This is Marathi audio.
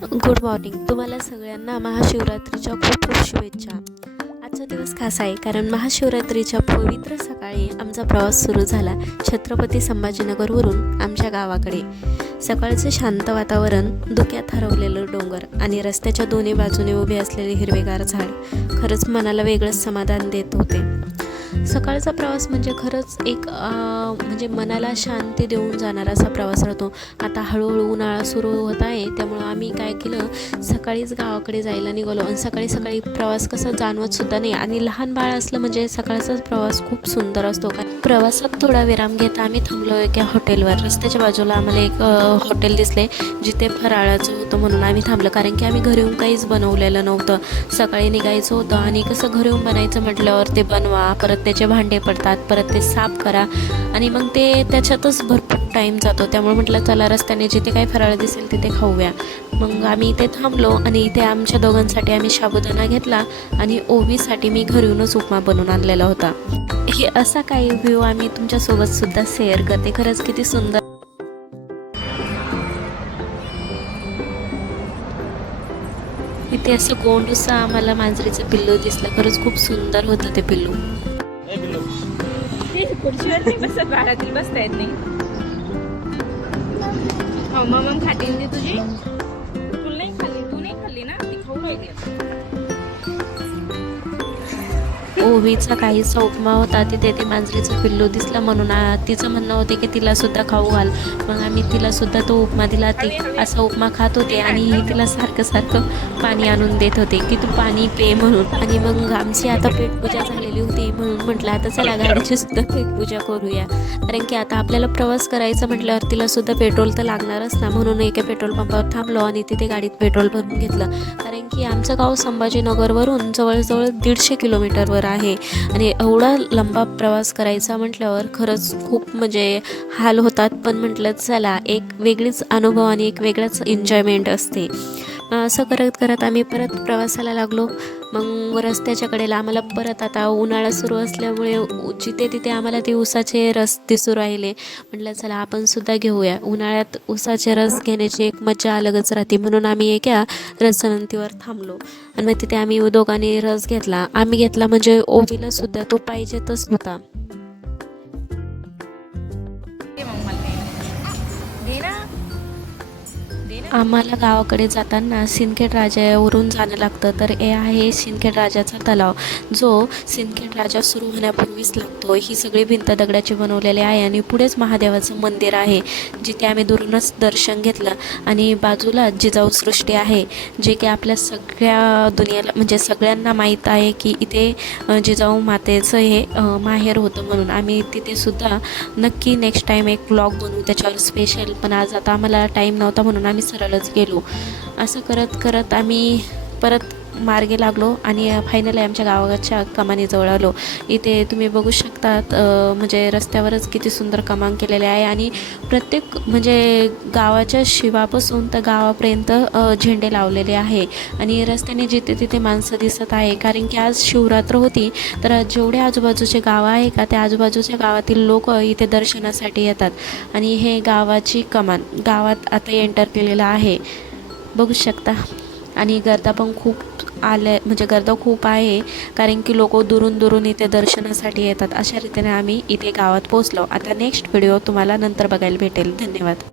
Good morning. तुम्हाला सगळ्यांना महाशिवरात्रीच्या खूप खूप शुभेच्छा. आजचा दिवस खास आहे कारण महाशिवरात्रीच्या पवित्र सकाळी आमचा प्रवास सुरू झाला छत्रपती संभाजीनगरवरून आमच्या गावाकडे. सकाळचे शांत वातावरण, धुक्यात हरवलेलं डोंगर आणि रस्त्याच्या दोन्ही बाजूने उभे असलेले हिरवेगार झाड खरंच मनाला वेगळंच समाधान देत होते. सकाळचा प्रवास म्हणजे खरंच एक म्हणजे मनाला शांती देऊन जाणारा असा प्रवास राहतो. आता हळूहळू उन्हाळा सुरू होत आहे, त्यामुळं आम्ही काय केलं, सकाळीच गावाकडे जायला निघालो. आणि सकाळी सकाळी प्रवास कसा जाणवतसुद्धा नाही. आणि लहान बाळ असलं म्हणजे सकाळचाच प्रवास खूप सुंदर असतो. प्रवासात थोडा विराम घेता आम्ही थांबलो एका हॉटेलवर. रस्त्याच्या बाजूला आम्हाला एक हॉटेल दिसले जिथे फराळाचं होतं म्हणून आम्ही थांबलं, कारण की आम्ही घरी येऊन काहीच बनवलेलं नव्हतं. सकाळी निघायचं होतं आणि कसं घरी येऊन बनायचं म्हटल्यावर ते बनवा, परत त्याचे भांडे पडतात, परत ते साफ करा आणि मग ते त्याच्यातच भरपूर टाईम जातो. त्यामुळे म्हटलं चला रस्त्याने जिथे काही फराळ दिसेल तिथे खाऊया. मग आम्ही इथे थांबलो आणि इथे आमच्या दोघांसाठी आम्ही साबुदाणा घेतला आणि ओवीसाठी मी घरी येऊनच उपमा बनवून आणलेला होता. हे असा काही व्ह्यू आम्ही तुमच्यासोबत सुद्धा शेअर करते. खरंच किती सुंदर. इथे असं गोंडूसा आम्हाला मांजरीचं पिल्लू दिसलं. खरंच खूप सुंदर होतं ते पिल्लू. खुर्चीवर नाही बसत, बाळातील बसता येत नाही. हो मग खातील ती तुझी. तू नाही खाल्ली ना, ती खाऊ राहिली. ओवीचा काहीसा उपमा होता, तिथे ते मांजरीचं पिल्लू दिसलं म्हणून तिचं म्हणणं होते की तिला सुद्धा खाऊ घाल. मग आम्ही तिला सुद्धा तो उपमा दिला. ती असा उपमा खात होते आणि तिला सारखं सारखं पाणी आणून देत होते की तू पाणी पे म्हणून. आणि मग आमची आता पेटपूजा झालेली होती म्हणून म्हटलं आता चला गाडीची सुद्धा पेटपूजा करूया, कारण की आता आपल्याला प्रवास करायचा म्हटल्यावर तिला सुद्धा पेट्रोल तर लागणारच ना. म्हणून एका पेट्रोल पंपावर थांबलो आणि तिथे गाडीत पेट्रोल भरून घेतलं, कारण की आमचं गाव संभाजीनगरवरून जवळजवळ 150 किलोमीटरवर आहे आणि एवढा लंबा प्रवास करायचा म्हटल्यावर खरंच खूप म्हणजे हाल होतात. पण म्हटलं चला एक वेगळीच अनुभव आणि एक वेगळाच एन्जॉयमेंट असते. असं करत करत आम्ही परत प्रवासाला लागलो. मग रस्त्याच्या कडेला आम्हाला परत आता उन्हाळा सुरू असल्यामुळे जिथे तिथे आम्हाला ते उसाचे रस दिसू राहिले. म्हटलं चला आपण सुद्धा घेऊया. उन्हाळ्यात उसाचे रस घेण्याची एक मजा अलगच राहते, म्हणून आम्ही एका रसनंतीवर थांबलो आणि मग तिथे आम्ही दोघांनी रस घेतला. आम्ही घेतला म्हणजे ओवीला सुद्धा तो पाहिजेतच होता. आम्हाला गावाकडे जाताना सिंदखेड राजावरून जाणं लागतं. तर हे आहे सिंदखेड राजाचा तलाव, जो सिंदखेड राजा सुरू होण्यापूर्वीच लागतो. ही सगळी भिंत दगडाची बनवलेली आहे आणि पुढेच महादेवाचं मंदिर आहे, जिथे आम्ही दुरूनच दर्शन घेतलं. आणि बाजूला जिजाऊ सृष्टी आहे, जे की आपल्या सगळ्या दुनियाला म्हणजे सगळ्यांना माहीत आहे की इथे जिजाऊ मातेचं हे माहेर होतं. म्हणून आम्ही तिथे सुद्धा नक्की नेक्स्ट टाईम एक व्लॉग बनवू त्याच्यावर स्पेशल. पण आज आता आम्हाला टाईम नव्हता म्हणून आम्ही सरळच गेलो. असं करत करत आम्ही परत मार्गे लागलो आणि फायनली आमच्या गावाच्या कमानीजवळ आलो. इथे तुम्ही बघू शकतात म्हणजे रस्त्यावरच किती सुंदर कमान केलेले आहे आणि प्रत्येक म्हणजे गावाच्या शिवापासून तर गावापर्यंत झेंडे लावलेले आहे. आणि रस्त्याने जिथे तिथे माणसं दिसत आहे, कारण की आज शिवरात्र होती. तर जेवढे आजूबाजूचे गावं आहे का, त्या आजूबाजूच्या गावातील लोक इथे दर्शनासाठी येतात. आणि हे गावाची कमान गावात आता एंटर केलेलं आहे, बघू शकता. आणि गर्दा पण खूप म्हणजे गर्दा खूप आहे, कारण की लोक दुरून दुरून इथे दर्शनासाठी येतात. अशा रीतीने आम्ही इथे गावात पोहोचलो. आता नेक्स्ट व्हिडिओ तुम्हाला नंतर बघायला भेटेल. धन्यवाद.